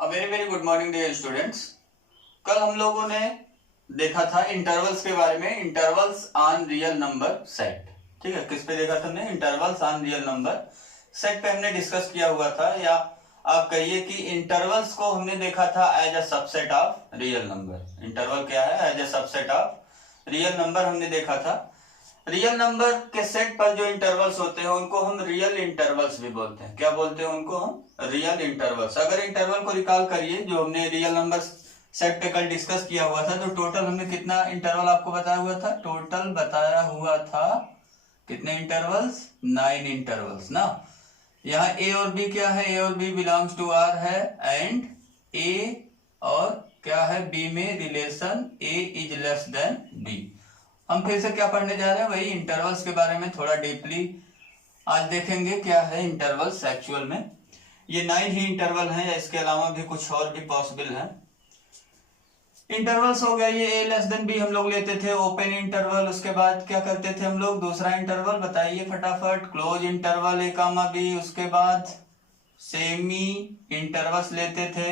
Very very good morning dear students. कल हम लोगों ने देखा था इंटरवल्स के बारे में, intervals on real number set. ठीक है, किस पे देखा था हमने? Intervals on real number set पे हमने डिस्कस किया हुआ था, या आप कहिए कि इंटरवल्स को हमने देखा था as a subset of real number. Interval क्या है? As a subset of real number हमने देखा था। रियल नंबर के सेट पर जो इंटरवल्स होते हैं उनको हम रियल इंटरवल्स भी बोलते हैं। क्या बोलते हैं उनको? हम रियल इंटरवल्स। अगर इंटरवल को रिकॉल करिए, जो हमने रियल नंबर सेट पे कल डिस्कस किया हुआ था, तो टोटल हमने कितना इंटरवल आपको बताया हुआ था? टोटल बताया हुआ था कितने इंटरवल्स? 9 इंटरवल्स ना। यहाँ ए और बी क्या है? ए और बी बिलोंग्स टू आर है, एंड ए और क्या है? बी में relation A is less than B. हम फिर से क्या पढ़ने जा रहे हैं? वही इंटरवल्स के बारे में थोड़ा डीपली आज देखेंगे क्या है इंटरवल्स एक्चुअल में। ये 9 ही इंटरवल हैं, या इसके अलावा भी कुछ और भी पॉसिबल हैं। इंटरवल्स हो गया ये ए लेस देन बी हम लोग लेते थे, ओपन इंटरवल। उसके बाद क्या करते थे हम लोग? दूसरा इंटरवल बताइए फटाफट। क्लोज इंटरवल ए कामा बी। उसके बाद सेमी इंटरवल्स लेते थे,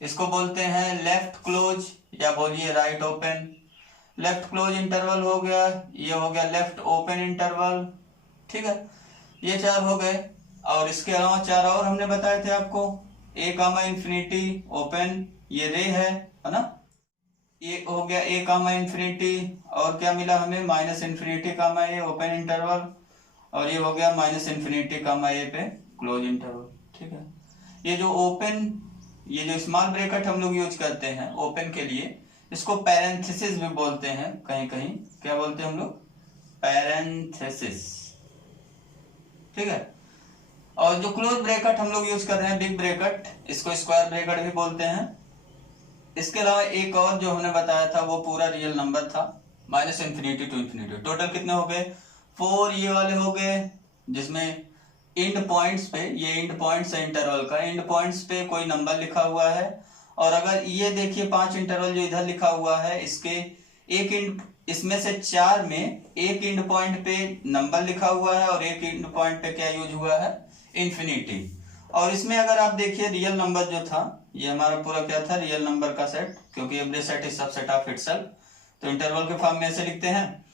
इसको बोलते हैं लेफ्ट क्लोज, या बोलिए right open. Left close interval हो गया, ये हो गया लेफ्ट ओपन इंटरवल। ठीक है, ये 4 हो गए। और इसके अलावा 4 और हमने बताए थे आपको। ए कामा इंफिनिटी ओपन, ये रे है ना। ये हो गया ए कामा इंफिनिटी, और क्या मिला हमें? माइनस इंफिनिटी कामा ए ओपन इंटरवल, और ये हो गया माइनस इंफिनिटी कामा ए पे क्लोज इंटरवल। ठीक है, ये जो ओपन, ये जो स्मॉल ब्रैकेट हम लोग यूज करते हैं ओपन के लिए, इसको पैरेंथेसिस भी बोलते हैं कहीं कहीं। क्या बोलते हैं हम लोग? पैरेंथेसिस। ठीक है, और जो क्लोज ब्रैकेट हम लोग यूज कर रहे हैं बिग ब्रैकेट, इसको स्क्वायर ब्रैकेट भी बोलते हैं। इसके अलावा एक और जो हमने बताया था वो पूरा रियल नंबर था, minus infinity to infinity. Total कितने हो गए? 4 ये वाले हो गए, जिसमें इंड पॉइंट्स पे, ये इंड पॉइंट्स है इंटरवल का, इंड पॉइंट्स पे कोई नंबर लिखा हुआ है। और अगर ये देखिए 5 इंटरवल जो इधर लिखा हुआ है, इसके एक इंड, इसमें से 4 में एक इंड पॉइंट पे नंबर लिखा हुआ है और एक इंड पॉइंट पे क्या यूज हुआ है? इंफिनिटी। और इसमें अगर आप देखिए रियल नंबर जो था, ये हमारा पूरा क्या था? रियल नंबर का सेट, क्योंकि every set is subset of itself, तो इंटरवल के फॉर्म में ऐसे लिखते हैं।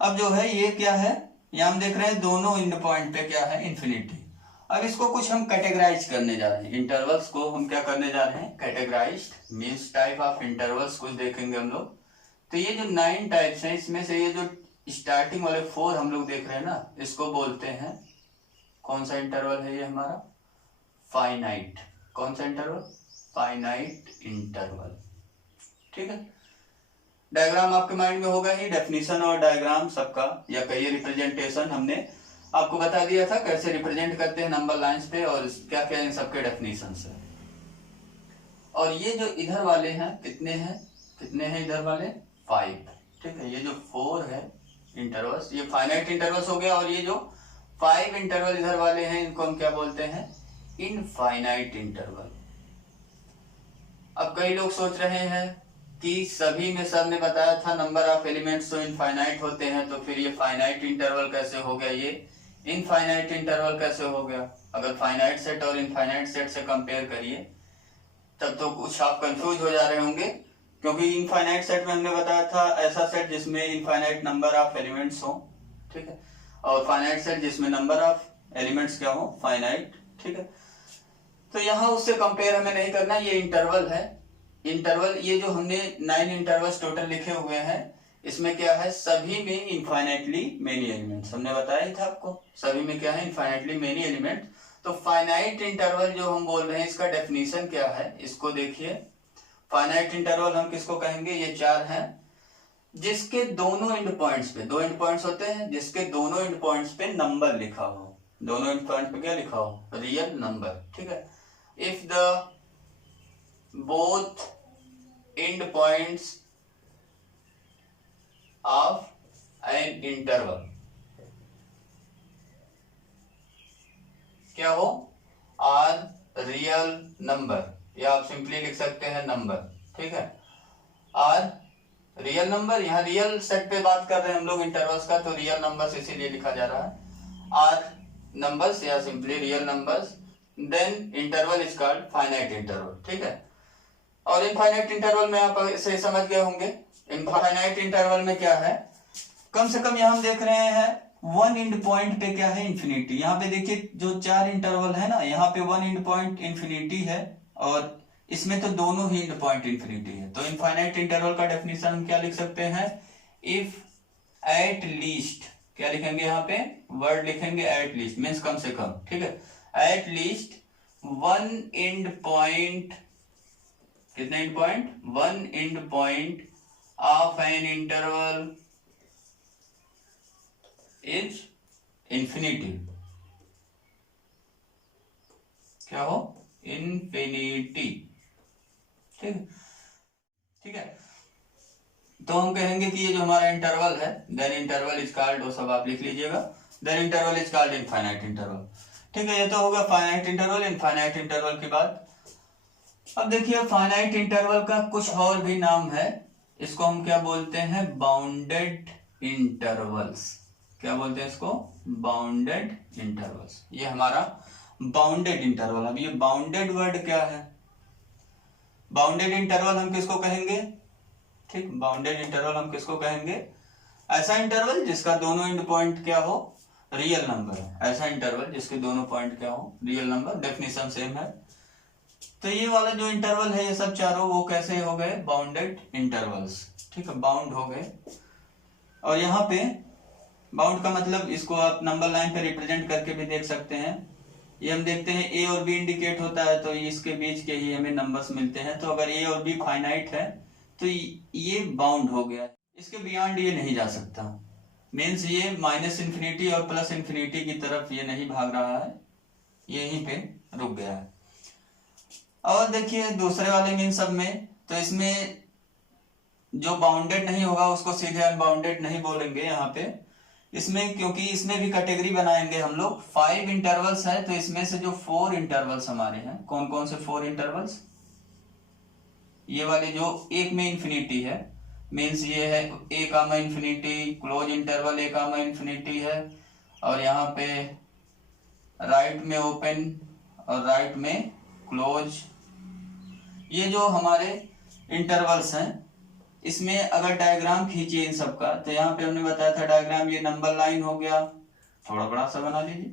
अब जो है ये क्या है? ये हम देख रहे हैं दोनों इंड पॉइंट पे क्या है? इंफिनिटी। अब इसको कुछ हम कैटेगराइज करने जा रहे हैं, इंटरवल्स को हम क्या करने जा रहे हैं? Categorised means type of intervals कुछ देखेंगे हम लोग। तो ये जो 9 टाइप्स हैं, इसमें से ये जो स्टार्टिंग वाले 4 हम लोग देख रहे हैं ना, इसको बोलते हैं, कौन सा इंटरवल है ये हमारा? फाइनाइट। कौन सा इंटरवल? Finite interval. ठीक है, डायग्राम आपके माइंड में होगा ही, डेफिनेशन और डायग्राम सबका, या कहिए रिप्रेजेंटेशन हमने आपको बता दिया था कैसे रिप्रेजेंट करते हैं नंबर लाइंस पे, और क्या क्या इन सबके डेफिनेशन है। और ये जो इधर वाले हैं कितने हैं? कितने हैं इधर वाले? 5। ठीक है, ये जो 4 है इंटरवल्स, ये फाइनाइट इंटरवल्स हो गया। और ये जो 5 इंटरवल इधर वाले हैं, इनको हम क्या बोलते हैं? Infinite interval. अब कई लोग सोच रहे हैं कि सभी में सर ने बताया था नंबर ऑफ एलिमेंट्स तो इनफाइनाइट होते हैं, तो फिर ये फाइनाइट इंटरवल कैसे हो गया? ये इनफाइनाइट इंटरवल कैसे हो गया? अगर फाइनाइट सेट और इनफाइनाइट सेट से कंपेयर करिए, तब तो कुछ आप कंफ्यूज हो जा रहे होंगे, क्योंकि इनफाइनाइट सेट में हमने बताया था ऐसा सेट जिसमें इनफाइनाइट नंबर ऑफ एलिमेंट्स हो। ठीक है, और फाइनाइट सेट जिसमें नंबर ऑफ एलिमेंट्स क्या हो? फाइनाइट। ठीक है, तो यहां उससे कंपेयर हमें नहीं करना, ये इंटरवल है। इंटरवल, ये जो हमने 9 इंटरवल्स टोटल लिखे हुए हैं, इसमें क्या है? सभी में इनफाइनाइटली मेनी एलिमेंट्स, हमने बताया ही था आपको, सभी में क्या है? Infinitely many element. तो फाइनाइट इंटरवल जो हम बोल रहे हैं, इसका डेफिनेशन क्या है? इसको देखिए, फाइनाइट इंटरवल हम किसको कहेंगे? ये 4 हैं जिसके दोनों एंड पॉइंट्स पे, 2 एंड पॉइंट्स होते हैं जिसके दोनों एंड पॉइंट्स पे नंबर लिखा हो। दोनों एंड पॉइंट पे क्या लिखा हो? Real number. ठीक है, if the both end points of an interval क्या हो? आर रियल नंबर, या आप सिंपली लिख सकते हैं नंबर। ठीक है, आर रियल नंबर। यहाँ रियल सेट पे बात कर रहे हैं हम लोग इंटरवल्स का, तो रियल नंबर्स इसीलिए लिखा जा रहा है आर नंबर्स, या simply real numbers then interval is called finite interval. ठीक है, और इनफाइनाइट इंटरवल में आप इसे समझ गए होंगे। इनफाइनाइट इंटरवल में क्या है, कम से कम यहाँ हम देख रहे हैं वन एंड पॉइंट पे क्या है, इंफिनिटी। यहाँ पे देखिए जो 4 इंटरवल है ना, यहाँ पे वन एंड पॉइंट इंफिनिटी है और इसमें तो दोनों ही एंड पॉइंट इंफिनिटी है। तो इनफाइनाइट इंटरवल का डेफिनेशन हम क्या लिख सकते हैं, इफ एट लीस्ट, क्या लिखेंगे यहाँ पे, वर्ड लिखेंगे एट लीस्ट, मीन्स कम से कम। ठीक है, at least one end point, कितने end point, one end point of an interval is infinity, क्या हो, इंफिनिटी। ठीक, ठीक है, तो हम कहेंगे कि ये जो हमारा इंटरवल है, देन इंटरवल इज कॉल्ड, वो सब आप लिख लीजिएगा, then interval is called infinite interval. ठीक है, ये तो होगा फाइनाइट इंटरवल। इनफाइनाइट इंटरवल की बात, अब देखिए फाइनाइट इंटरवल का कुछ और भी नाम है, इसको हम क्या बोलते हैं, बाउंडेड इंटरवल्स। क्या बोलते हैं इसको, बाउंडेड इंटरवल्स। ये हमारा बाउंडेड इंटरवल। अब ये बाउंडेड वर्ड क्या है, बाउंडेड इंटरवल हम किसको कहेंगे, ठीक, बाउंडेड इंटरवल हम किसको कहेंगे, ऐसा इंटरवल जिसका दोनों एंड पॉइंट क्या हो, रियल नंबर है। ऐसा इंटरवल जिसके दोनों पॉइंट क्या हो, रियल नंबर। डेफिनेशन सेम है। तो ये वाला जो इंटरवल है, ये सब चारों वो कैसे हो गए, बाउंडेड इंटरवल्स। ठीक है, बाउंड हो गए। और यहाँ पे बाउंड का मतलब, इसको आप नंबर लाइन पे रिप्रेजेंट करके भी देख सकते हैं। ये हम देखते हैं ए और बी इंडिकेट होता है, तो इसके बीच के ही हमें नंबर्स मिलते हैं। तो अगर ए और बी फाइनाइट है तो ये बाउंड हो गया, इसके बियॉन्ड ये नहीं जा सकता। मीन्स ये माइनस इन्फिनिटी और प्लस इन्फिनिटी की तरफ ये नहीं भाग रहा है, यहीं पे रुक गया है। और देखिए दूसरे वाले मीन सब में, तो इसमें जो बाउंडेड नहीं होगा उसको सीधे अनबाउंडेड नहीं बोलेंगे यहाँ पे। इसमें क्योंकि इसमें भी कैटेगरी बनाएंगे हम लोग, 5 इंटरवल्स है, तो इसमें से जो 4 इंटरवल्स हमारे हैं, कौन कौन से 4 इंटरवल्स, ये वाले जो एक में इंफिनिटी है, मीन्स ये है ए कामा इंफिनिटी, क्लोज इंटरवल ए कामा इंफिनिटी है, और यहाँ पे राइट में ओपन और राइट में क्लोज। ये जो हमारे इंटरवल्स हैं, इसमें अगर डायग्राम खींचिए इन सबका, तो यहाँ पे हमने बताया था डायग्राम, ये नंबर लाइन हो गया, थोड़ा बड़ा सा बना लीजिए,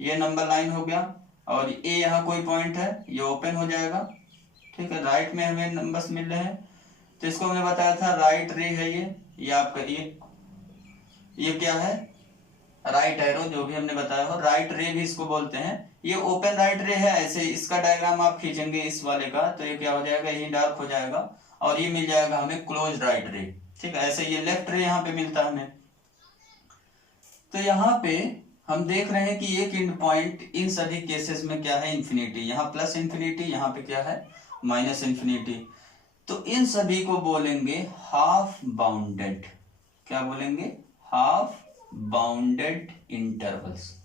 ये नंबर लाइन हो गया, और ए यहाँ कोई पॉइंट है, ये ओपन हो जाएगा। ठीक है, राइट में हमें नंबर्स मिल रहे हैं, तो इसको हमने बताया था राइट रे है ये आपका, ये क्या है, राइट एरो, जो भी हमने बताया हो, राइट रे भी इसको बोलते हैं। ये ओपन राइट रे है, ऐसे इसका डायग्राम आप खींचेंगे इस वाले का, तो ये क्या हो जाएगा, ये डार्क हो जाएगा, और ये मिल जाएगा हमें क्लोज राइट रे। ठीक है, ऐसे ये लेफ्ट रे यहाँ पे मिलता है हमें। तो यहाँ पे हम देख रहे हैं कि एक एंड पॉइंट इन सभी केसेस में क्या है, इंफिनिटी। यहाँ प्लस इंफिनिटी, यहाँ पे क्या है, माइनस इंफिनिटी। तो इन सभी को बोलेंगे हाफ बाउंडेड। क्या बोलेंगे, हाफ बाउंडेड इंटरवल्स।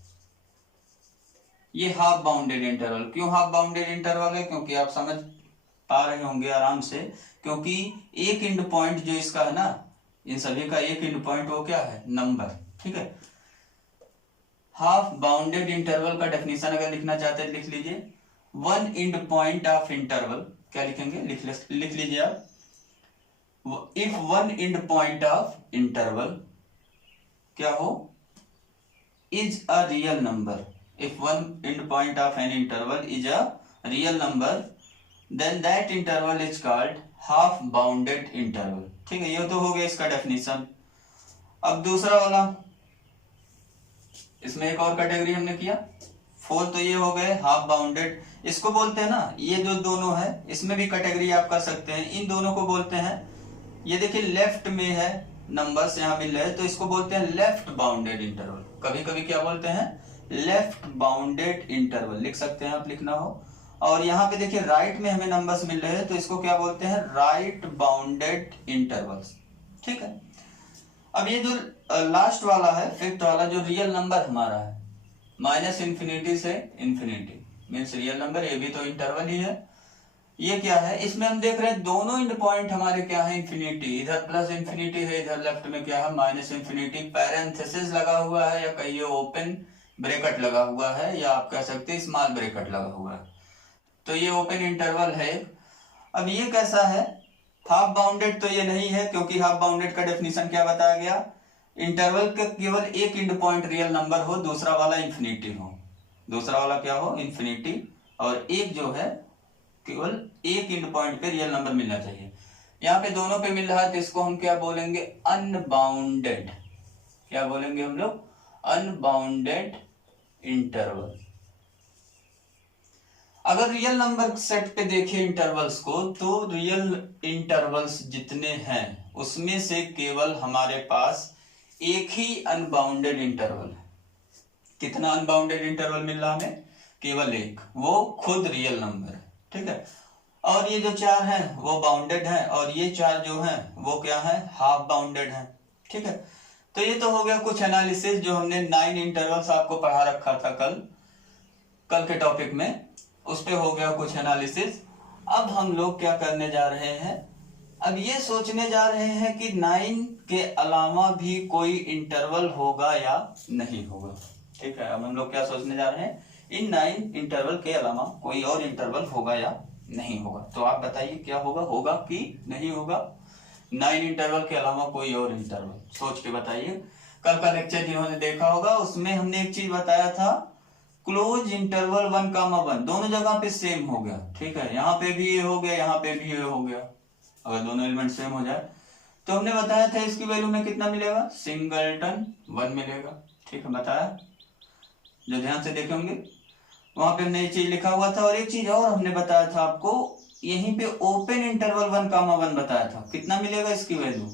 ये हाफ बाउंडेड इंटरवल, क्यों हाफ बाउंडेड इंटरवल है, क्योंकि आप समझ पा रहे होंगे आराम से, क्योंकि एक एंड पॉइंट जो इसका है ना, इन सभी का एक एंड पॉइंट वो क्या है, नंबर। ठीक है, हाफ बाउंडेड इंटरवल का डेफिनेशन अगर लिखना चाहते हैं लिख लीजिए, one end point of interval, क्या लिखेंगे, लिख लीजिए आप, if one end point of interval क्या हो, is a real number, if one end point of an interval is a real number, then that interval is called half bounded interval। ठीक है, ये तो हो गया इसका डेफिनेशन। अब दूसरा वाला, इसमें एक और कैटेगरी हमने किया, 4 तो ये हो गए हाफ बाउंडेड, इसको बोलते हैं ना, ये जो दोनों है इसमें भी कैटेगरी आप कर सकते हैं, इन दोनों को बोलते हैं, ये देखिए लेफ्ट में है नंबर्स यहाँ मिल रहे हैं, तो इसको बोलते हैं लेफ्ट बाउंडेड इंटरवल। कभी कभी क्या बोलते हैं, लेफ्ट बाउंडेड इंटरवल लिख सकते हैं आप, लिखना हो। और यहाँ पे देखिए राइट में हमें नंबर्स मिल रहे हैं, तो इसको क्या बोलते हैं, राइट बाउंडेड इंटरवल्स। ठीक है, अब ये जो लास्ट वाला है, फिफ्थ वाला, जो रियल नंबर हमारा है, माइनस इंफिनिटी से इंफिनिटी, मीन्स रियल नंबर, ये भी तो इंटरवल ही है। ये क्या है, इसमें हम देख रहे हैं दोनों एंड पॉइंट हमारे क्या है, इंफिनिटी, इधर प्लस इंफिनिटी है, इधर लेफ्ट में क्या है, माइनस इंफिनिटी, पैरेंथेसिस लगा हुआ है, या कहिए ओपन, ब्रैकेट लगा हुआ है, या आप कह सकते हैं स्मॉल ब्रैकेट लगा हुआ है। तो ये ओपन इंटरवल है। अब ये कैसा है, हाफ बाउंडेड तो ये नहीं है, क्योंकि हाफ बाउंडेड का डेफिनेशन क्या बताया गया, इंटरवल का केवल एक एंड पॉइंट रियल नंबर हो, दूसरा वाला इंफिनिटी हो। दूसरा वाला क्या हो, इंफिनिटी, और एक जो है केवल एक एंड पॉइंट पे रियल नंबर मिलना चाहिए। यहाँ पे दोनों पे मिल रहा है, तो इसको हम क्या बोलेंगे, अनबाउंडेड। क्या बोलेंगे हम लोग, अनबाउंडेड इंटरवल। अगर रियल नंबर सेट पे देखें इंटरवल्स को, तो रियल इंटरवल्स जितने हैं उसमें से केवल हमारे पास एक ही अनबाउंडेड इंटरवल है। कितना अनबाउंडेड इंटरवल मिल रहा हमें, केवल एक, वो खुद रियल नंबर है। ठीक है, और ये जो चार हैं वो बाउंडेड है, और ये चार जो हैं वो क्या है, हाफ बाउंडेड है। ठीक है, तो ये तो हो गया कुछ एनालिसिस जो हमने 9 इंटरवल्स आपको पढ़ा रखा था कल के टॉपिक में, उस पे हो गया कुछ एनालिसिस। अब हम लोग क्या करने जा रहे हैं, अब ये सोचने जा रहे हैं कि 9 के अलावा भी कोई इंटरवल होगा या नहीं होगा। ठीक है, अब हम लोग क्या सोचने जा रहे हैं, इन 9 इंटरवल के अलावा कोई और इंटरवल होगा या नहीं होगा। तो आप बताइए क्या होगा, होगा कि नहीं होगा, 9 इंटरवल के अलावा कोई और इंटरवल, सोच के बताइए। कल का लेक्चर जिन्होंने देखा होगा उसमें हमने एक चीज बताया था, क्लोज इंटरवल 1,1 दोनों जगह पे सेम हो गया। ठीक है, यहाँ पे भी ये हो गया, यहाँ पे भी ये हो गया। अगर दोनों एलिमेंट सेम हो जाए तो हमने बताया था इसकी वैल्यू में कितना मिलेगा, सिंगलटन 1 मिलेगा। ठीक है, बताया, जो ध्यान से देखे होंगे वहां पे हमने ये चीज लिखा हुआ था। और एक चीज और हमने बताया था आपको, यहीं पे ओपन इंटरवल 1,1 बताया था, कितना मिलेगा इसकी वैल्यू,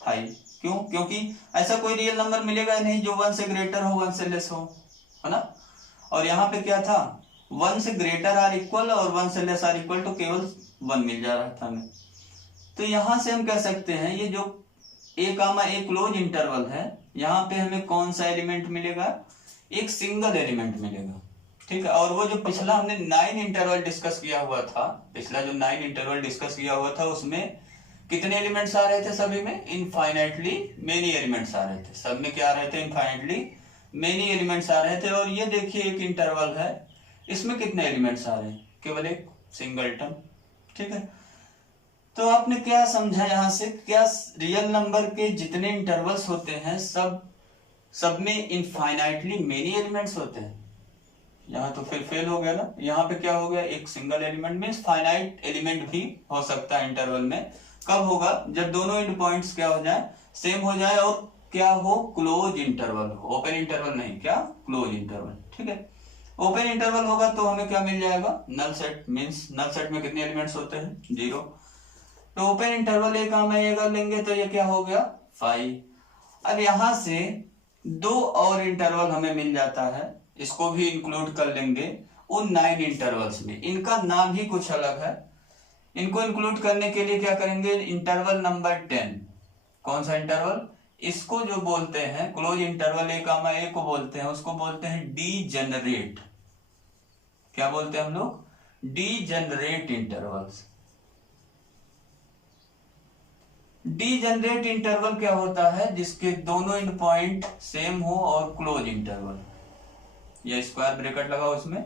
5। क्यों, क्योंकि ऐसा कोई रियल नंबर मिलेगा नहीं जो 1 से ग्रेटर हो 1 से लेस हो, है ना। और यहाँ पे क्या था, 1 से ग्रेटर आर इक्वल और 1 से लेस आर इक्वल, तो केवल 1 मिल जा रहा था हमें। तो यहां से हम कह सकते हैं ये जो ए क्लोज इंटरवल है, यहाँ पे हमें कौन सा एलिमेंट मिलेगा, एक सिंगल एलिमेंट मिलेगा। ठीक है, और वो जो पिछला हमने 9 इंटरवल डिस्कस किया हुआ था, पिछला जो 9 इंटरवल डिस्कस किया हुआ था उसमें कितने एलिमेंट्स आ रहे थे, सभी में इनफाइनाइटली मेनी एलिमेंट्स आ रहे थे, सब में क्या आ रहे थे, इनफाइनाइटली मेनी एलिमेंट्स आ रहे थे। और ये देखिए एक इंटरवल है, इसमें कितने एलिमेंट्स आ रहे हैं, केवल एक सिंगलटन। ठीक है, तो आपने क्या समझा यहाँ से, क्या रियल नंबर के जितने इंटरवल्स होते हैं सब में इनफाइनाइटली मेनी एलिमेंट्स होते हैं। यहाँ तो फिर फेल हो गया ना, यहाँ पे क्या हो गया, एक सिंगल एलिमेंट में फाइनाइट एलिमेंट भी हो सकता है इंटरवल में। कब होगा, जब दोनों एंड पॉइंट्स क्या हो जाए, सेम हो जाए, और क्या हो, क्लोज इंटरवल हो, ओपन इंटरवल नहीं, क्या, क्लोज इंटरवल। ठीक है, ओपन इंटरवल होगा तो हमें क्या मिल जाएगा, null set. Means null set में कितने एलिमेंट्स होते हैं, 0। तो ओपन इंटरवल एक काम ये कर लेंगे तो ये क्या हो गया, 5। अब यहां से 2 और इंटरवल हमें मिल जाता है, इसको भी इंक्लूड कर लेंगे उन 9 इंटरवल्स में। इनका नाम ही कुछ अलग है, इनको इंक्लूड करने के लिए क्या करेंगे, इंटरवल नंबर 10। कौन सा इंटरवल, इसको जो बोलते हैं क्लोज इंटरवल ए को बोलते हैं, उसको बोलते हैं डीजेनरेट। क्या बोलते हैं हम लोग, डीजेनरेट इंटरवल्स। डीजेनरेट इंटरवल क्या होता है, जिसके दोनों एंड पॉइंट सेम हो और क्लोज इंटरवल, या स्क्वायर ब्रैकेट लगाओ उसमें,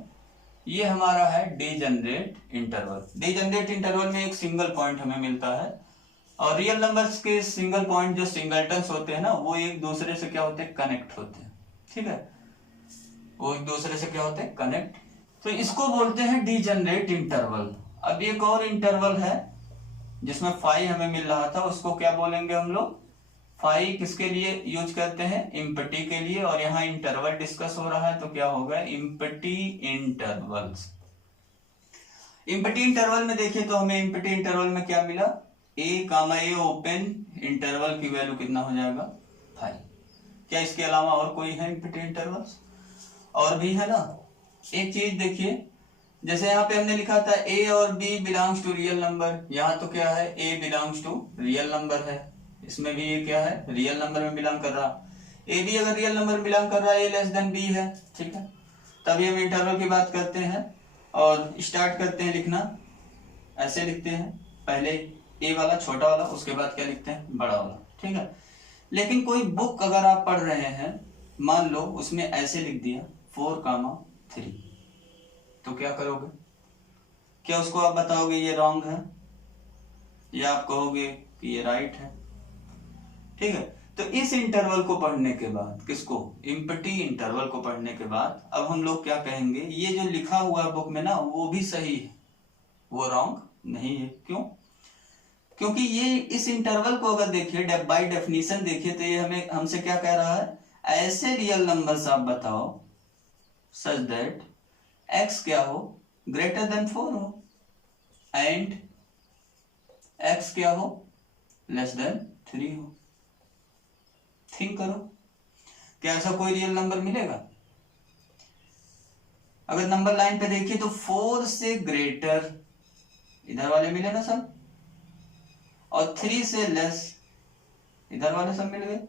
ये हमारा है डीजेनरेट इंटरवल। डीजेनरेट इंटरवल में एक सिंगल पॉइंट हमें मिलता है, और रियल नंबर्स के सिंगल पॉइंट जो सिंगलटन्स होते हैं ना, वो एक दूसरे से क्या होते हैं, कनेक्ट होते हैं। ठीक है, वो एक दूसरे से क्या होते हैं, कनेक्ट। तो इसको बोलते हैं डीजेनरेट इंटरवल। अब एक और इंटरवल है जिसमें 5 हमें मिल रहा था, उसको क्या बोलेंगे हम लोग, 5 किसके लिए यूज करते हैं, इम्पटी के लिए। और यहाँ इंटरवल डिस्कस हो रहा है तो क्या होगा, इम्पटी इंटरवल्स। इम्पटी इंटरवल में देखिए तो हमें इम्पटी इंटरवल में क्या मिला, ए ओपन इंटरवल की वैल्यू कितना हो जाएगा, 5। क्या इसके अलावा और कोई है इम्पटी इंटरवल्स, और भी है ना। एक चीज देखिए, जैसे यहाँ पे हमने लिखा था ए और B belongs to real number, यहाँ तो क्या है, a belongs to real number है, इसमें भी ये क्या है, रियल नंबर में बिलोंग कर रहा। ए भी अगर रियल नंबर बिलोंग कर रहा है, ए लेस देन बी है। ठीक है, तभी हम इंटरवल की बात करते हैं और स्टार्ट करते हैं लिखना। ऐसे लिखते हैं, पहले ए वाला छोटा वाला, उसके बाद क्या लिखते हैं, बड़ा वाला। ठीक है, लेकिन कोई बुक अगर आप पढ़ रहे हैं मान लो उसमें ऐसे लिख दिया 4,3, तो क्या करोगे? क्या उसको आप बताओगे ये रॉन्ग है या आप कहोगे कि ये राइट है? ठीक है, तो इस इंटरवल को पढ़ने के बाद, किसको? एम्प्टी इंटरवल को पढ़ने के बाद अब हम लोग क्या कहेंगे, ये जो लिखा हुआ बुक में ना वो भी सही है, वो रॉन्ग नहीं है। क्यों? क्योंकि ये इस इंटरवल को अगर देखिए बाय डेफिनेशन देखिए तो ये हमें हमसे क्या कह रहा है, ऐसे रियल नंबर्स आप बताओ सच दैट x क्या हो, ग्रेटर देन 4 हो एंड x क्या हो, लेस देन 3 हो। थिंक करो, क्या ऐसा कोई रियल नंबर मिलेगा? अगर नंबर लाइन पे देखिए तो 4 से ग्रेटर इधर वाले मिले ना सब, और 3 से लेस इधर वाले सब मिल गए।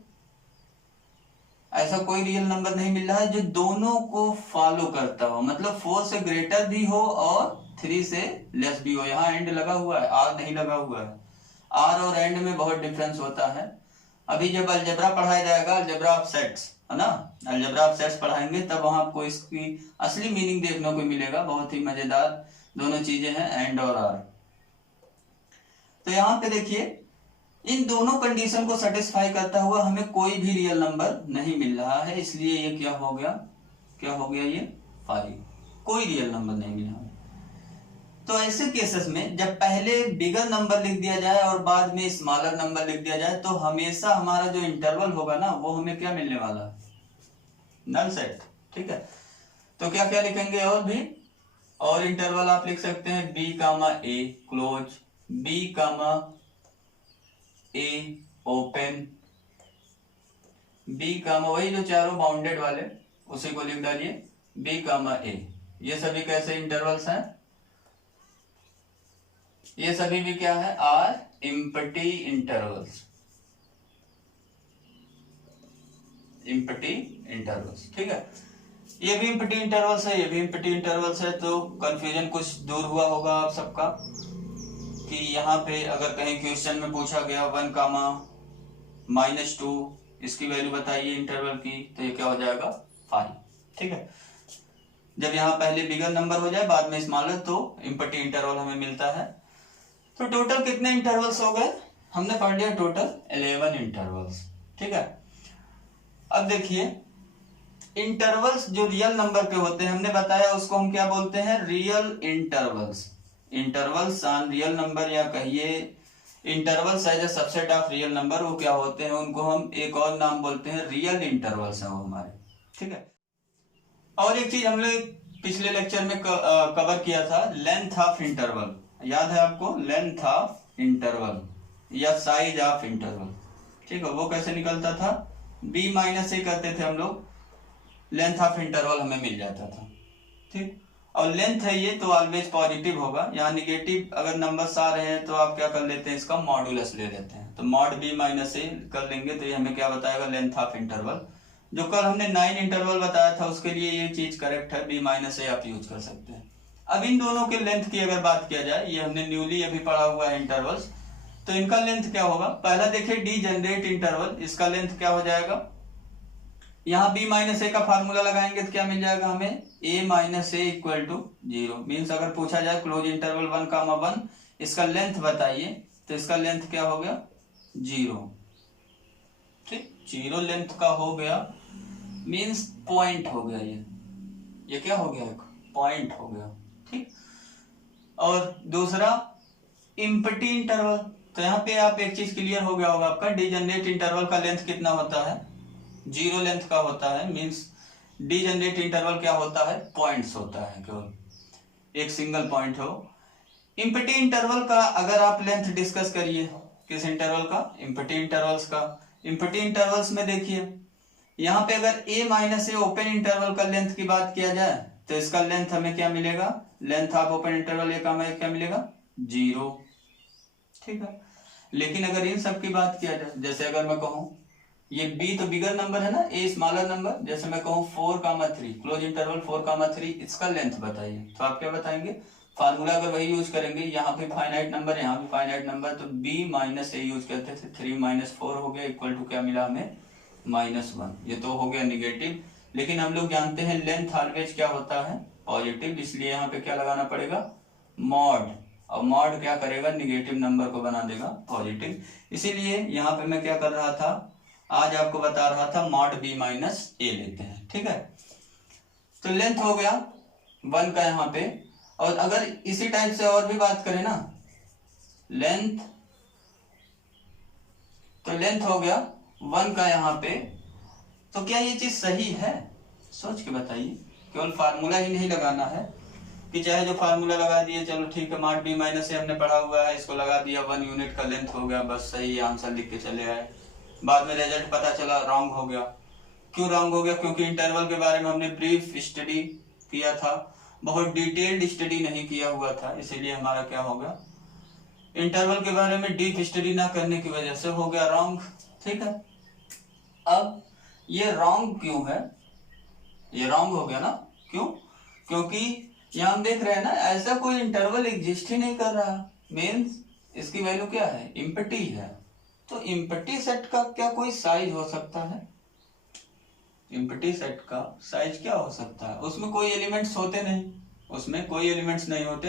ऐसा कोई रियल नंबर नहीं मिल रहा है जो दोनों को फॉलो करता हो, मतलब 4 से ग्रेटर भी हो और 3 से लेस भी हो। यहाँ एंड लगा हुआ है, आर नहीं लगा हुआ है। आर और एंड में बहुत डिफरेंस होता है। अभी जब अलजेब्रा पढ़ाया जाएगा, अलजेब्रा ऑफ सेट्स है ना, अलजेब्रा ऑफ सेट्स पढ़ाएंगे तब वहां आपको इसकी असली मीनिंग देखने को मिलेगा। बहुत ही मजेदार दोनों चीजें हैं, एंड और आर। तो यहाँ पे देखिए इन दोनों कंडीशन को सेटिस्फाई करता हुआ हमें कोई भी रियल नंबर नहीं मिल रहा है, इसलिए ये क्या हो गया, क्या हो गया, ये 5, कोई रियल नंबर नहीं मिला। तो ऐसे केसेस में जब पहले बिगर नंबर लिख दिया जाए और बाद में स्मॉलर नंबर लिख दिया जाए तो हमेशा हमारा जो इंटरवल होगा ना वो हमें क्या मिलने वाला है, नल सेट। ठीक है, तो क्या क्या लिखेंगे और भी, और इंटरवल आप लिख सकते हैं b comma a close, b comma a open, b comma वही जो चारों बाउंडेड वाले उसी को लिख डालिए b कामा a। ये सभी कैसे इंटरवल्स हैं, ये सभी भी क्या है, are empty intervals, empty intervals. ठीक है, ये भी एम्प्टी इंटरवल्स है, ये भी एम्प्टी इंटरवल्स है। तो कंफ्यूजन कुछ दूर हुआ होगा आप सबका कि यहाँ पे अगर कहीं क्वेश्चन में पूछा गया 1 कामा -2 इसकी वैल्यू बताइए इंटरवल की, तो ये क्या हो जाएगा 5। ठीक है, जब यहाँ पहले बिगर नंबर हो जाए बाद में स्मॉलर तो एम्प्टी इंटरवल हमें मिलता है। तो टोटल कितने इंटरवल्स हो गए, हमने पढ़ लिया टोटल 11 इंटरवल्स। ठीक है, अब देखिए इंटरवल्स जो रियल नंबर पे होते हैं हमने बताया उसको हम क्या बोलते हैं, real intervals. Intervals on real number या कहिए intervals as a subset of real number, वो क्या होते हैं, उनको हम एक और नाम बोलते हैं रियल इंटरवल्स हैं वो हमारे। ठीक है, और एक चीज हमने पिछले लेक्चर में कवर किया था, लेंथ ऑफ इंटरवल, याद है आपको, लेंथ ऑफ इंटरवल या साइज ऑफ इंटरवल। ठीक है, वो कैसे निकलता था, b माइनस ए करते थे हम लोग, लेंथ ऑफ इंटरवल हमें मिल जाता था। ठीक, और लेंथ है ये तो ऑलवेज पॉजिटिव होगा, यहाँ निगेटिव अगर नंबर्स आ रहे हैं तो आप क्या कर लेते हैं, इसका मॉडुलस ले लेते हैं, तो मॉड b माइनस ए कर लेंगे तो ये हमें क्या बताएगा, लेंथ ऑफ इंटरवल। जो कल हमने 9 इंटरवल बताया था उसके लिए ये चीज करेक्ट है, b माइनस ए आप यूज कर सकते हैं। अब इन दोनों के लेंथ की अगर बात किया जाए, ये हमने न्यूली अभी पढ़ा हुआ है इंटरवल्स, तो इनका लेंथ क्या होगा, पहला देखिए डी जनरेट इंटरवल, इसका लेंथ क्या हो जाएगा, यहाँ b माइनस ए का फार्मूला लगाएंगे तो क्या मिल जाएगा हमें, a minus a equal to 0। Means अगर पूछा जाए क्लोज इंटरवल 1 कामा 1 इसका लेंथ बताइए, तो इसका लेंथ क्या हो गया 0। ठीक, 0 लेंथ का हो गया, मीन्स पॉइंट हो गया, ये क्या हो गया, एक पॉइंट हो गया। ठीक, और दूसरा एम्प्टी इंटरवल, तो यहाँ पे आप एक चीज क्लियर हो गया होगा आपका, डीजनरेट इंटरवल का लेंथ कितना होता है, 0 लेंथ का होता है। मीन्स डीजनरेट इंटरवल क्या होता है, पॉइंट्स होता है, केवल एक सिंगल पॉइंट हो। एम्प्टी इंटरवल का अगर आप लेंथ डिस्कस करिए, किस इंटरवल का, एम्प्टी इंटरवल्स का। एम्प्टी इंटरवल्स में देखिए यहाँ पे अगर a minus A open interval का लेंथ की बात किया जाए तो इसका लेंथ हमें क्या मिलेगा, लेंथ ऑफ ओपन इंटरवल ए का हमें क्या मिलेगा 0। ठीक है, लेकिन अगर इन सब की बात किया जाए, जैसे अगर मैं कहूं ये b तो बिगर नंबर है ना, a स्मॉलर नंबर, जैसे मैं कहूं 4,3 क्लोज इंटरवल 4,3 इसका लेंथ बताइए, तो आप क्या बताएंगे, फार्मूला अगर वही यूज करेंगे, यहाँ पे फाइनाइट नंबर यहाँ पे फाइनाइट नंबर, तो b माइनस ए यूज करते थे, 3 - 4 हो गया इक्वल टू क्या मिला हमें -1, ये तो हो गया निगेटिव। लेकिन हम लोग जानते हैं लेंथ ऑलवेज क्या होता है, पॉजिटिव, इसलिए यहाँ पे क्या लगाना पड़ेगा, मॉड। और मॉड क्या करेगा, निगेटिव नंबर को बना देगा पॉजिटिव। इसीलिए यहाँ पे मैं क्या कर रहा था, आज आपको बता रहा था मॉड b माइनस ए लेते हैं, ठीक है। तो लेंथ हो गया 1 का यहाँ पे। और अगर इसी टाइप से और भी बात करें ना, लेंथ, तो लेंथ हो गया 1 का यहाँ पे। तो क्या ये चीज सही है, सोच के बताइए। केवल फार्मूला ही नहीं लगाना है कि चाहे जो फार्मूला लगा दिए, चलो ठीक है, मॉड b माइनस ए हमने पढ़ा हुआ है, इसको लगा दिया, 1 यूनिट का लेंथ हो गया, बस सही आंसर लिख के चले आए। बाद में रिजल्ट पता चला रॉन्ग हो गया। क्यों रॉन्ग हो गया, क्योंकि इंटरवल के बारे में हमने ब्रीफ स्टडी किया था, बहुत डिटेल्ड स्टडी नहीं किया हुआ था, इसीलिए हमारा क्या होगा, इंटरवल के बारे में डीप स्टडी ना करने की वजह से हो गया रॉन्ग, ठीक है। अब ये रॉन्ग क्यों है, ये रॉन्ग हो गया ना, क्यों, क्योंकि यहाँ हम देख रहे हैं ना, ऐसा कोई इंटरवल एग्जिस्ट ही नहीं कर रहा, मीन्स इसकी वैल्यू क्या है, इम्पटी है। तो इम्पटी सेट का क्या कोई साइज हो सकता है, इम्पटी सेट का साइज क्या हो सकता है, उसमें कोई एलिमेंट्स होते नहीं, उसमें कोई एलिमेंट्स नहीं होते।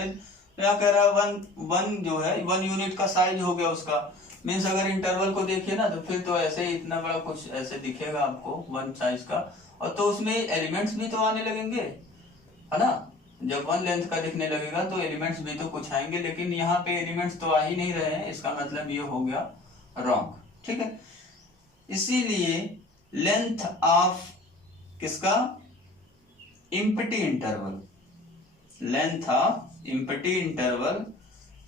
यहाँ कह रहा है 1 जो है 1 यूनिट का साइज हो गया उसका, मीन्स अगर इंटरवल को देखिए ना, तो फिर तो ऐसे ही इतना बड़ा कुछ ऐसे दिखेगा आपको 1 साइज का, और तो उसमें एलिमेंट्स भी तो आने लगेंगे, है ना। जब 1 लेंथ का दिखने लगेगा तो एलिमेंट्स भी तो कुछ आएंगे, लेकिन यहाँ पे एलिमेंट्स तो आ ही नहीं रहे हैं, इसका मतलब ये हो गया रॉन्ग, ठीक है। इसीलिए लेंथ ऑफ किसका, empty interval, length of empty interval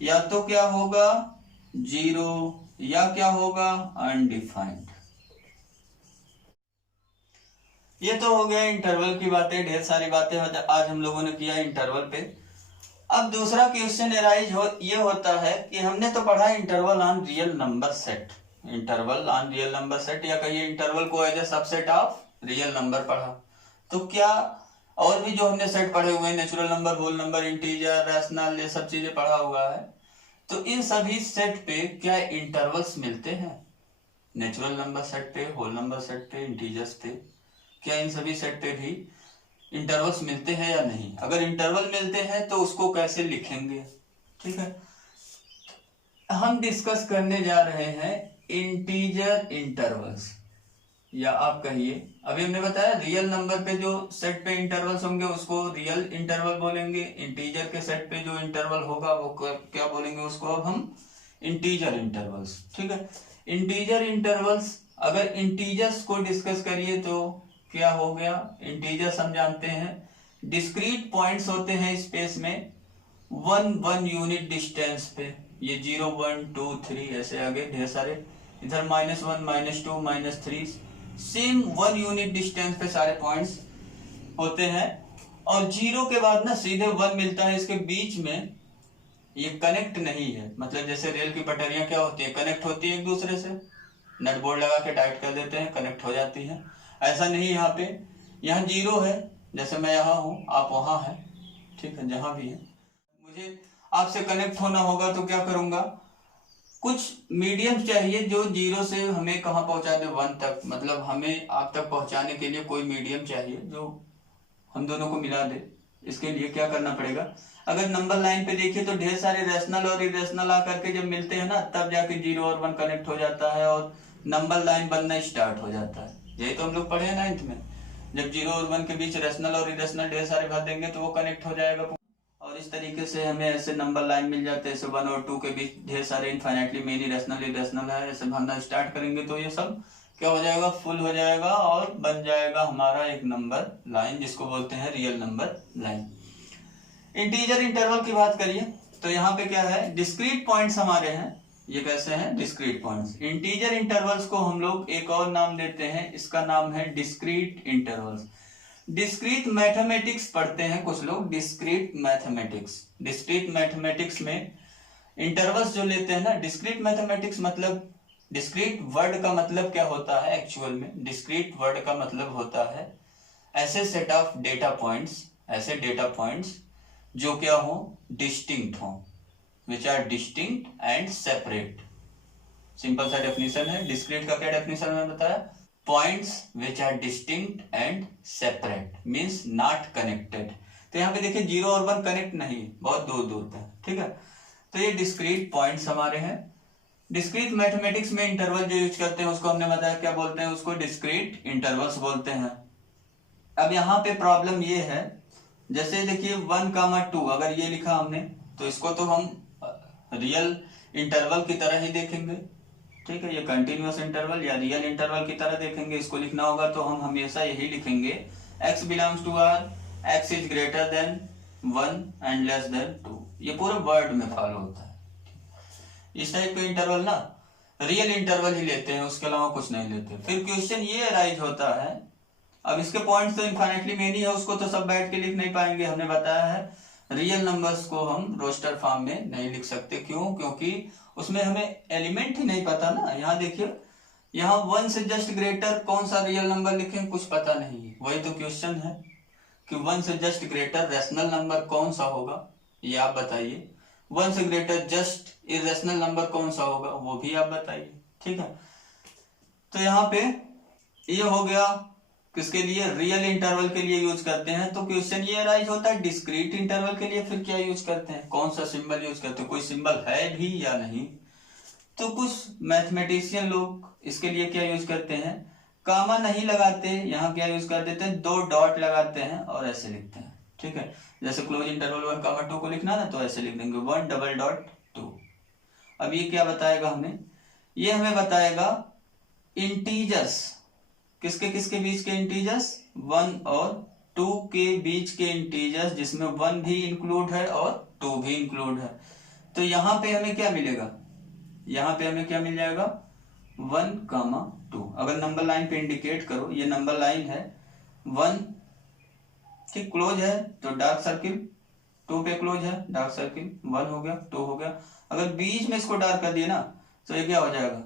या तो क्या होगा 0 या क्या होगा अनडिफाइंड। ये तो हो गया इंटरवल की बातें, ढेर सारी बातें आज हम लोगों ने किया इंटरवल पे। अब दूसरा क्वेश्चन एराइज ये होता है कि हमने तो पढ़ा interval on real number set, interval on real number set, या कहिए इंटरवल को as a subset of real number पढ़ा। तो क्या और भी जो हमने सेट पढ़े हुए हैं, natural number, whole number, integer, rational, ये सब चीजें पढ़ा हुआ है, तो इन सभी सेट पे क्या इंटरवल्स मिलते हैं, नेचुरल नंबर सेट पे, होल नंबर सेट पे, इंटीजर्स पे, क्या इन सभी सेट पे भी इंटरवल्स मिलते हैं या नहीं। अगर इंटरवल मिलते हैं तो उसको कैसे लिखेंगे, ठीक है। हम डिस्कस करने जा रहे हैं इंटीजर इंटरवल्स, या आप कहिए, अभी हमने बताया रियल नंबर पे जो सेट पे इंटरवल्स होंगे उसको रियल इंटरवल बोलेंगे, इंटीजर के सेट पे जो इंटरवल होगा वो क्या बोलेंगे, उसको अब हम इंटीजर इंटरवल्स, ठीक है। इंटीजर इंटरवल्स, अगर इंटीजर्स को डिस्कस करिए तो क्या हो गया, इंटीजर्स हम जानते हैं डिस्क्रीट पॉइंट्स होते हैं स्पेस में 1 यूनिट डिस्टेंस पे, ये 0 1 2 3 ऐसे आगे ढेर सारे, इधर -1 -2 -3, सेम 1 यूनिट डिस्टेंस पे सारे पॉइंट्स होते हैं। और 0 के बाद ना सीधे 1 मिलता है, इसके बीच में ये कनेक्ट नहीं है, मतलब जैसे रेल की पटरियां क्या होती है, कनेक्ट होती है एक दूसरे से, नट बोल्ट लगा के टाइट कर देते हैं, कनेक्ट हो जाती है। ऐसा नहीं यहाँ पे, यहाँ 0 है, जैसे मैं यहाँ हूँ आप वहां है, ठीक है, जहां भी है, मुझे आपसे कनेक्ट होना होगा तो क्या करूंगा, कुछ मीडियम चाहिए जो 0 से हमें कहाँ पहुंचा दे, 1 तक, मतलब हमें आप तक पहुंचाने के लिए कोई मीडियम चाहिए जो हम दोनों को मिला दे। इसके लिए क्या करना पड़ेगा, अगर नंबर लाइन पे देखिए तो ढेर सारे रैशनल और इरेशनल आकर के जब मिलते हैं ना, तब जाके 0 और 1 कनेक्ट हो जाता है और नंबर लाइन बनना स्टार्ट हो जाता है। यही तो हम लोग पढ़े हैं 9th में, जब 0 और 1 के बीच रैशनल और इरेशनल ढेर सारे भर देंगे तो वो कनेक्ट हो जाएगा। और इस तरीके से हमें ऐसे नंबर लाइन मिल जाते हैं, जैसे 1 और 2 के बीच ढेर सारे इनफाइनाइटली मेनी रैशनल इरेशनल है, ऐसे भरना स्टार्ट करेंगे तो ये सब क्या हो जाएगा, फुल हो जाएगा और बन जाएगा हमारा एक नंबर लाइन, जिसको बोलते हैं real number line. Integer interval की बात करिए तो यहाँ पे क्या है, डिस्क्रीट पॉइंट्स हमारे हैं, ये कैसे हैं, डिस्क्रीट पॉइंट्स। इंटीजर इंटरवल्स को हम लोग एक और नाम देते हैं, इसका नाम है डिस्क्रीट इंटरवल्स। डिस्क्रीट मैथमेटिक्स पढ़ते हैं कुछ लोग, डिस्क्रीट मैथमेटिक्स, डिस्क्रीट मैथमेटिक्स में इंटरवल्स जो लेते हैं ना, डिस्क्रीट मैथमेटिक्स मतलब, डिस्क्रीट वर्ड का मतलब क्या होता है एक्चुअल में, डिस्क्रीट वर्ड का मतलब होता है ऐसे सेट ऑफ डेटा पॉइंट्स, ऐसे डेटा पॉइंट्स जो क्या हो, डिस्टिंक्ट हो, which are distinct and separate. Simple सा डेफिनेशन है। डिस्क्रीट का क्या डेफिनेशन मैंने बताया, points which are distinct and separate means not connected. तो यहाँ पे देखिए 0 और 1 कनेक्ट नहीं, बहुत दूर दूर तक, ठीक है। तो ये डिस्क्रीट पॉइंट्स हमारे हैं। डिस्क्रीट मैथमेटिक्स में इंटरवल जो यूज करते हैं उसको हमने बताया क्या बोलते हैं, उसको डिस्क्रीट इंटरवल्स बोलते हैं। अब यहाँ पे प्रॉब्लम ये है, जैसे देखिए 1,2 अगर ये लिखा हमने तो इसको तो हम रियल इंटरवल की तरह ही देखेंगे, ठीक है। ये कंटिन्यूअस इंटरवल या रियल इंटरवल की तरह देखेंगे। इसको लिखना होगा तो हम हमेशा यही लिखेंगे x belongs to r, x is greater than 1 and less than 2। ये पूरे वर्ड में फॉलो होता है। इस टाइप का इंटरवल ना रियल इंटरवल ही लेते हैं, उसके अलावा कुछ नहीं लेते। फिर क्वेश्चन ये अराइज होता है, अब इसके पॉइंट्स तो इनफाइनाइटली मेनी है, उसको तो सब बैठ के लिख नहीं पाएंगे। हमने बताया है रियल नंबर्स को हम रोस्टर फॉर्म में नहीं लिख सकते। क्यों? क्योंकि उसमें हमें एलिमेंट ही नहीं पता ना। यहाँ देखिए, यहाँ 1 से जस्ट ग्रेटर कौन सा रियल नंबर लिखें, कुछ पता नहीं है। वही तो क्वेश्चन है कि 1 से जस्ट ग्रेटर रैशनल नंबर कौन सा होगा, ये आप बताइए। 1 से ग्रेटर जस्ट इरेशनल नंबर कौन सा होगा, वो भी आप बताइए, ठीक है। तो यहाँ पे ये हो गया किसके लिए, रियल इंटरवल के लिए यूज करते हैं। तो क्वेश्चन ये राइज होता है डिस्क्रीट इंटरवल के लिए फिर क्या यूज करते हैं, कौन सा सिंबल यूज करते हैं, कोई सिंबल है भी या नहीं। तो कुछ मैथमेटिशियन लोग इसके लिए क्या यूज करते हैं, कामा नहीं लगाते, यहाँ क्या यूज कर देते हैं, 2 डॉट लगाते हैं और ऐसे लिखते हैं, ठीक है। जैसे क्लोज इंटरवल 1,2 को लिखना ना तो ऐसे लिख देंगे 1,2. अब ये क्या बताएगा हमें, ये हमें बताएगा इंटीजर्स, किसके किसके बीच के इंटीजर्स, 1 और 2 के बीच के इंटीजर्स, जिसमें 1 भी इंक्लूड है और 2 भी इंक्लूड है। तो यहाँ पे हमें क्या मिलेगा, यहाँ पे हमें क्या मिल जाएगा 1,2। अगर नंबर लाइन पे इंडिकेट करो, ये नंबर लाइन है 1 ठीक क्लोज है तो डार्क सर्किल, 2 पे क्लोज है डार्क सर्किल, 1 हो गया 2 हो गया। अगर बीच में इसको डार्क कर दिए ना तो ये क्या हो जाएगा,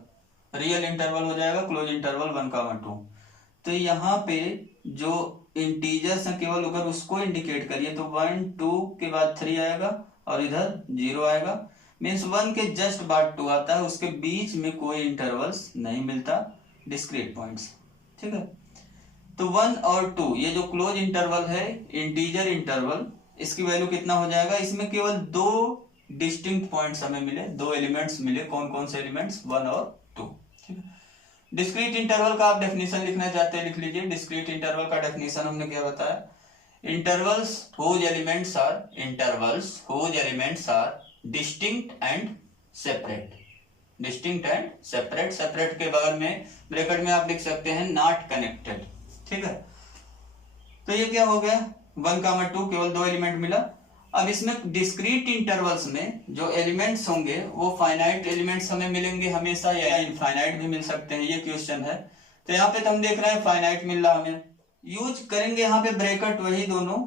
रियल इंटरवल हो जाएगा, क्लोज इंटरवल 1,2। तो यहाँ पे जो इंटीजर्स हैं केवल अगर उसको इंडिकेट करिए तो 1 2 के बाद 3 आएगा और इधर 0 आएगा। मीन्स 1 के जस्ट बाद 2 आता है, उसके बीच में कोई इंटरवल्स नहीं मिलता, डिस्क्रीट पॉइंट्स, ठीक है। तो 1 और 2 ये जो क्लोज इंटरवल है, इंटीजर इंटरवल, इसकी वैल्यू कितना हो जाएगा, इसमें केवल 2 डिस्टिंक्ट पॉइंट्स हमें मिले, 2 एलिमेंट्स मिले। कौन कौन से एलिमेंट्स, 1 और 2, ठीक है। डिस्क्रीट इंटरवल का आप डेफिनेशन लिखना चाहते हैं लिख लीजिए। डिस्क्रीट इंटरवल का डेफिनेशन हमने क्या बताया, intervals whose elements are distinct and separate. Distinct and separate, separate के बगल में ब्रैकेट में आप लिख सकते हैं नॉट कनेक्टेड, ठीक है। तो ये क्या हो गया 1,2 केवल 2 एलिमेंट मिला। अब इसमें डिस्क्रीट इंटरवल्स में जो एलिमेंट्स होंगे वो फाइनाइट एलिमेंट्स हमें मिलेंगे हमेशा या इनफाइनाइट भी मिल सकते हैं, ये क्वेश्चन है। तो यहाँ पे तो हम देख रहे हैं फाइनाइट मिल रहा हमें। यूज करेंगे यहाँ पे ब्रैकेट वही दोनों,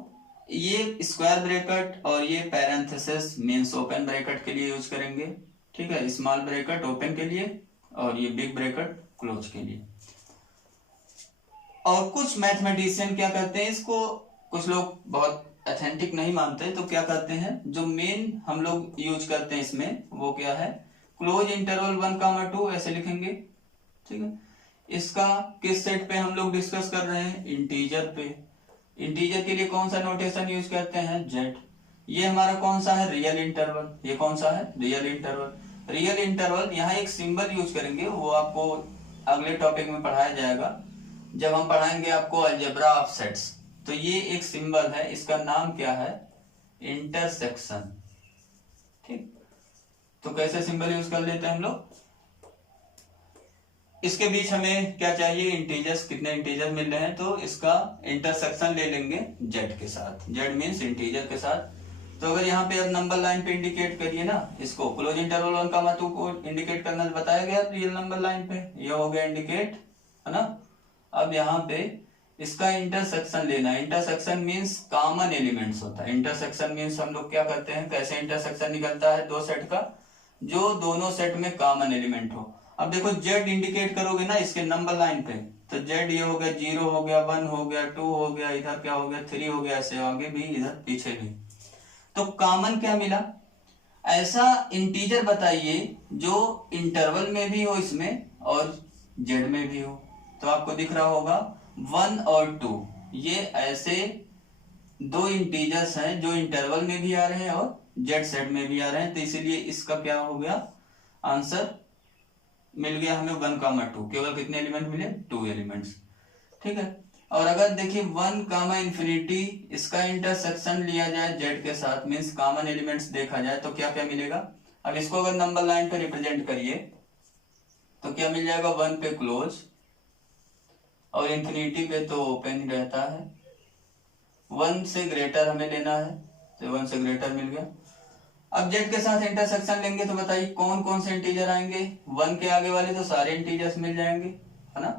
ये स्क्वायर ब्रैकेट और ये पैरेंथेसिस मींस ओपन ब्रैकेट के लिए यूज करेंगे, ठीक है। स्मॉल ब्रैकेट ओपन के लिए और ये बिग ब्रैकेट क्लोज के लिए। और कुछ मैथमेटिशियन क्या करते हैं, इसको कुछ लोग बहुत ऑथेंटिक नहीं मानते, तो क्या करते हैं, जो मेन हम लोग यूज करते हैं इसमें वो क्या है, क्लोज इंटरवल 1,2 ऐसे लिखेंगे, ठीक है। इसका किस सेट पे हम लोग डिस्कस कर रहे हैं, इंटीजर पे। इंटीजर के लिए कौन सा नोटेशन यूज करते हैं, जेड। ये हमारा कौन सा है, रियल इंटरवल। ये कौन सा है, रियल इंटरवल। रियल इंटरवल यहाँ एक सिंबल यूज करेंगे, वो आपको अगले टॉपिक में पढ़ाया जाएगा जब हम पढ़ाएंगे आपको अलजेब्रा ऑफ सेट्स। तो ये एक सिंबल है, इसका नाम क्या है, इंटरसेक्शन, ठीक। तो कैसे सिंबल यूज कर लेते हैं हम लोग, इसके बीच हमें क्या चाहिए, इंटीजर्स, कितने इंटीजर मिल रहे हैं, तो इसका इंटरसेक्शन ले लेंगे जेड के साथ। जेड मीन्स इंटीजर के साथ। तो अगर यहाँ पे अब नंबर लाइन पे इंडिकेट करिए ना, इसको क्लोज इंटरवल 1,2 को इंडिकेट करना बताया गया रियल नंबर लाइन पे, ये हो गया इंडिकेट, है ना। अब यहाँ पे इसका इंटरसेक्शन लेना है। इंटरसेक्शन मींस कॉमन एलिमेंट्स होता है। इंटरसेक्शन मींस हम लोग क्या करते हैं, कैसे इंटरसेक्शन निकलता है, 2 सेट का, जो दोनों सेट में कॉमन एलिमेंट हो। अब देखो जेड इंडिकेट करोगे ना इसके नंबर लाइन पे, तो जेड ये हो गया 0 हो गया, 1 हो गया, 2 हो गया, इधर क्या हो गया 3 हो गया, ऐसे आगे भी इधर पीछे भी। तो कॉमन क्या मिला, ऐसा इंटीजर बताइए जो इंटरवल में भी हो इसमें और जेड में भी हो। तो तो आपको दिख रहा होगा 1 और 2, ये ऐसे दो इंटीजर्स हैं जो इंटरवल में भी आ रहे हैं और जेड सेट में भी आ रहे हैं, तो इसीलिए इसका क्या हो गया, आंसर मिल गया हमें 1, 2। केवल कितने एलिमेंट मिले, 2 एलिमेंट्स, ठीक है। और अगर देखिए 1, इसका इंटरसेक्शन लिया जाए जेड के साथ, मीन्स कॉमन एलिमेंट्स देखा जाए, तो क्या क्या मिलेगा। अब इसको अगर नंबर लाइन पे रिप्रेजेंट करिए तो क्या मिल जाएगा, 1 पे क्लोज और इन्फिनिटी पे तो ओपन ही रहता है। 1 से ग्रेटर हमें लेना है, तो 1 से ग्रेटर मिल गया। अब जेड के साथ इंटरसेक्शन लेंगे तो बताइए कौन कौन से इंटीजर आएंगे, 1 के आगे वाले तो सारे इंटीजर्स मिल जाएंगे, है ना,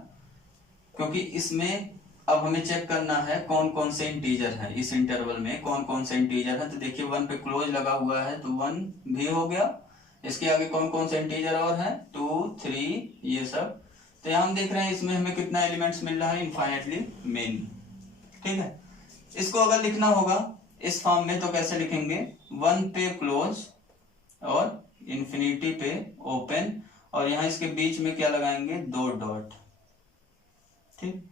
क्योंकि इसमें अब हमें चेक करना है कौन कौन से इंटीजर हैं, इस इंटरवल में कौन कौन से इंटीजर हैं। तो देखिए 1 पे क्लोज लगा हुआ है तो 1 भी हो गया, इसके आगे कौन कौन से इंटीजर और हैं, 2, 3, ये सब। तो यहाँ हम देख रहे हैं इसमें हमें कितना एलिमेंट्स मिल रहा है, इनफाइनाइटली मेनी, ठीक है। इसको अगर लिखना होगा इस फॉर्म में तो कैसे लिखेंगे, 1 पे क्लोज और इन्फिनिटी पे ओपन, और यहाँ इसके बीच में क्या लगाएंगे, 2 डॉट, ठीक।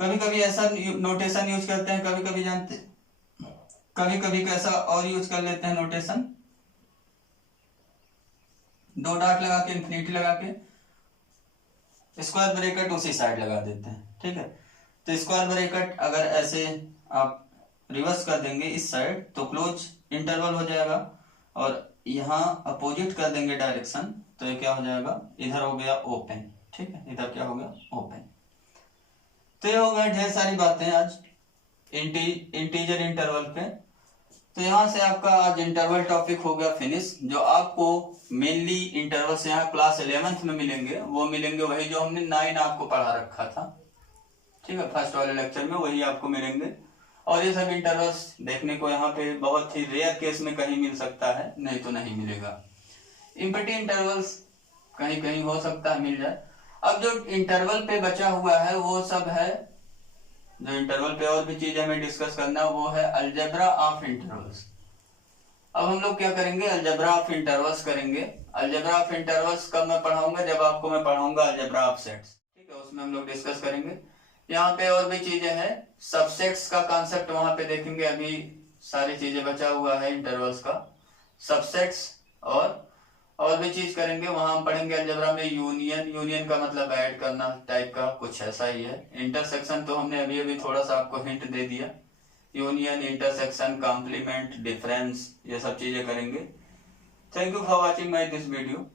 कभी कभी ऐसा नोटेशन यूज करते हैं, कभी कभी जानते, कभी कभी कैसा और यूज कर लेते हैं नोटेशन, 2 डॉट लगा के इन्फिनिटी लगा के स्क्वायर ब्रैकेट उसी साइड लगा देते हैं, ठीक है। तो स्क्वायर ब्रैकेट अगर ऐसे आप रिवर्स कर देंगे इस साइड तो क्लोज इंटरवल हो जाएगा, और यहाँ अपोजिट कर देंगे डायरेक्शन तो ये क्या हो जाएगा, इधर हो गया ओपन, ठीक है, इधर क्या हो गया ओपन। तो ये हो गए ढेर सारी बातें आज इंटीजर इंटरवल पे। तो यहाँ से आपका आज इंटरवल टॉपिक हो गया फिनिश। जो आपको मेनली इंटरवल से यहाँ क्लास 11th में मिलेंगे वो मिलेंगे वही जो हमने 9 आपको पढ़ा रखा था, ठीक है, फर्स्ट वाले लेक्चर में वही आपको मिलेंगे। और ये सब इंटरवल्स देखने को यहाँ पे बहुत ही रेयर केस में कहीं मिल सकता है, नहीं तो नहीं मिलेगा। इम्पटी इंटरवल्स कहीं कहीं हो सकता है मिल जाए। अब जो इंटरवल पे बचा हुआ है वो सब है, जो इंटरवल पे और भी चीज हमें डिस्कस करना है वो है अलजेब्रा ऑफ इंटरवल्स। अब हम लोग क्या करेंगे, अलजेब्रा ऑफ इंटरवल्स करेंगे। अलजेब्रा ऑफ इंटरवल्स कब मैं पढ़ाऊंगा, जब आपको मैं पढ़ाऊंगा अलजेब्रा ऑफ सेट्स, ठीक है, उसमें हम लोग डिस्कस करेंगे। यहाँ पे और भी चीजें हैं, सबसेट्स का कॉन्सेप्ट वहां पे देखेंगे। अभी सारी चीजें बचा हुआ है इंटरवल्स का, सबसेट्स और भी चीज करेंगे। वहां हम पढ़ेंगे अलजेब्रा में यूनियन, यूनियन का मतलब ऐड करना टाइप का कुछ ऐसा ही है। इंटरसेक्शन तो हमने अभी अभी थोड़ा सा आपको हिंट दे दिया, यूनियन, इंटरसेक्शन, कॉम्प्लीमेंट, डिफरेंस, ये सब चीजें करेंगे। Thank you for watching my this video.